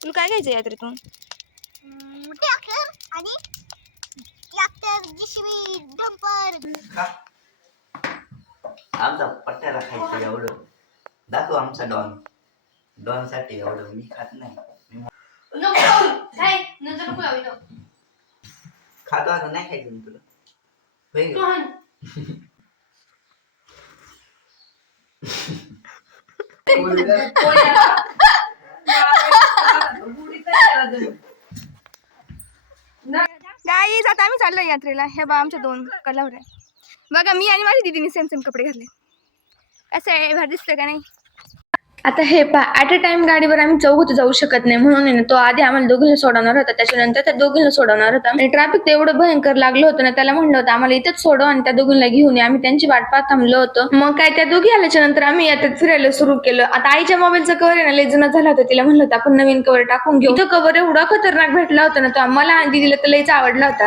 तुला काय घ्यायचं यात्रेतून? ट्रॅक्टर आणि ट्रॅक्टर, जीसीबी, डंपर. आमचा पट्ट्याला खायचं एवढं दाखव आमचा डॉन. डॉन साठी एवढं मी खात नाही. खातो आता नाही खायचं मी तुला. गाईज आता आम्ही चाललो यात्रेला. हे बा आमच्या 2 कलावऱ्या. बघा मी आणि माझी दीदीने सेम सेम कपडे घातले. कसं आहे, भारी दिसतं का नाही? आता हे पहा, ॲट अ टाइम गाडीवर आम्ही चौघं जाऊ शकत नाही म्हणून आहे ना, तो आधी आम्हाला दोघींना सोडवणार होता, त्याच्यानंतर त्या दोघींना सोडवणार होता. आणि ट्रॅफिक तर एवढं भयंकर लागलं होतं ना, त्याला म्हणलं होतं आम्हाला इथंच सोडव आणि त्या दोघींना घेऊन ये. आम्ही त्यांची वाट पाहत थांबलो होतो. मग काय त्या दोघी आल्याच्या नंतर आम्ही यात्रेत फिरायला सुरू केलं. आता आईच्या मोबाईलचा कव्हर आहे ना, लय जुना झाला होता. तिला म्हणलं होतं आपण नवीन कव्हर टाकून घेऊ. इथं कव्हर एवढा खतरनाक भेटला होता ना, तो मला आणि दीदीला तर लयच आवडला होता.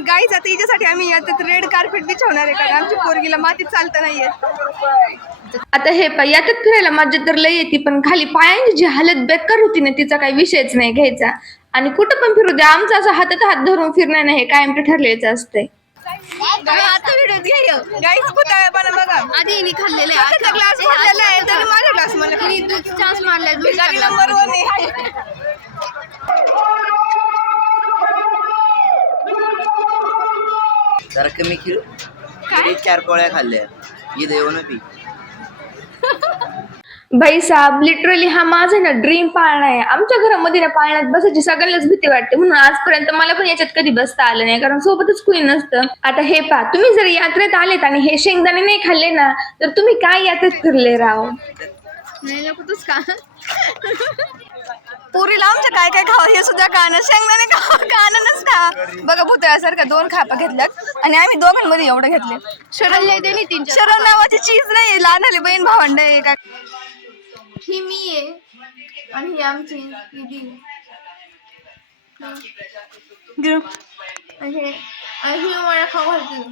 गाईज आता हिच्यासाठी आम्ही यात्रेत रेड कार्पेट बिछवणार आहे, कारण आमच्या पोरगीला मातीत चालता नाही येत. आता हे यात्रेत फिरायला मजा तर लय येते, पण खाली पायांची जी हालत बेकार होती ना, तिचा काही विषयच नाही घ्यायचा. आणि कुठं पण फिरू द्या, आमचा असं हातात हात धरून फिरणं नाही, हे कायम ठरलेलं असतंय. आता व्हिडिओ घ्या गाईज, पुतळ्यापणा बघा. आधी हिने खाल्लेलं आहे, ग्लास भरलेला आहे, तर माझा ग्लास मला चान्स मारलाय, नंबर 1 आहे. जरा कमी खेळ. 4 पोळ्या खाल्ल्या. ही देऊ ना पी. भाई साहेब, लिटरली हा माझा ना ड्रीम पाळणा आहे. आमच्या घरामध्ये ना पाळण्यात बसायची सगळ्यांनाच भीती वाटते, म्हणून आजपर्यंत मला पण याच्यात कधी बसता आलं नाही, कारण सोबतच कुणी नसतं. आता हे पहा, तुम्ही जर यात्रेत आलेत आणि हे शेंगदाणे नाही खाल्ले ना, तर तुम्ही काय यात्रेत फिरले राव. नाही नको तूच का पुरीला आमच्या काय काय खावं हे सुद्धा कानं, शेंगदाणे कानं नसता. बघा भुतळ्यासारखा 2 खापा घेतल्यात आणि आम्ही दोघांमध्ये एवढं घेतले. शरण नावाची चीज नाही, लहान आली बहीण भावंड आहे का. ही मी आहे आणि ही आमची दीदी. ही मला खाऊ घालते.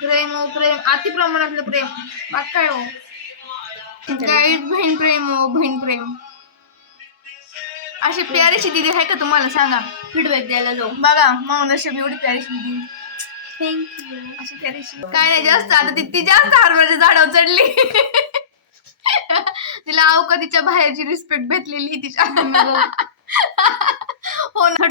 प्रेम हो प्रेम, अति प्रमाणातलं प्रेम. बाग काय हो गाईड, बहीण प्रेम हो बहीण प्रेम. अशी प्यारीची दीदी आहे का तुम्हाला सांगा, फीडबॅक द्यायला जाऊ. बघा मग नशीब एवढी प्यारीची दीदी. थँक्यू. अशी प्यारीची काय नाही जास्त. आता ती जास्त हरभऱ्याच्या झाडावर चढली. तिला अवकातीच्या बाहेरची रिस्पेक्ट भेटलेली तिच्या. हो ना.